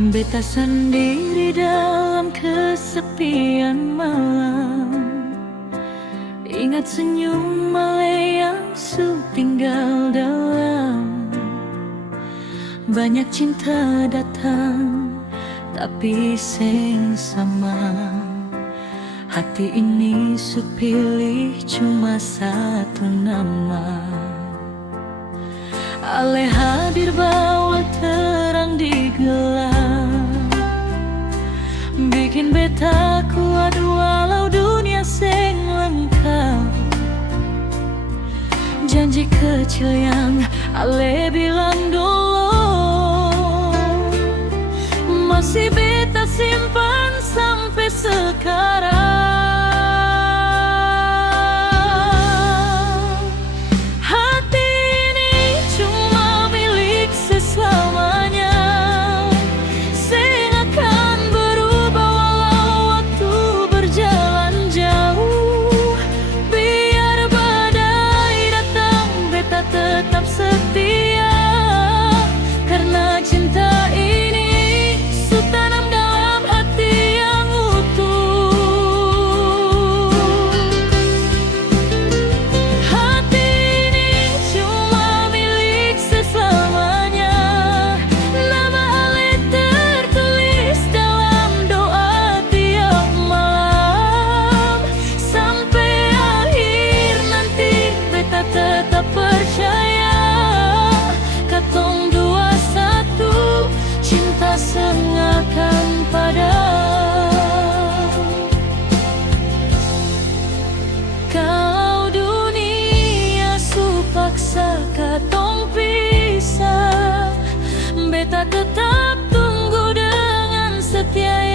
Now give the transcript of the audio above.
Beta sendiri dalam kesepian malam, ingat senyum male yang su tinggal dalam. Banyak cinta datang, tapi sing sama. Hati ini su pilih cuma satu nama. Ale hadir bawa terang di gelap, bikin beta kuat walau dunia sing lengkap. Janji kecil yang ale bilang dulu masih beta simpan sampai sekarang. Hati ini cuma milik selamanya, sing akan berubah walau waktu berjalan jauh. Biar badai datang, beta tetap setia, karena cinta ini su tanam dalam hati yang utuh. Hati ini cuma milik selamanya, nama ale tertulis dalam doa tiap malam. Sampai akhir nanti beta tetap percaya, katong dua satu, cinta sengakan padam. Kalau dunia su paksa katong pisah, beta tetap tunggu dengan setia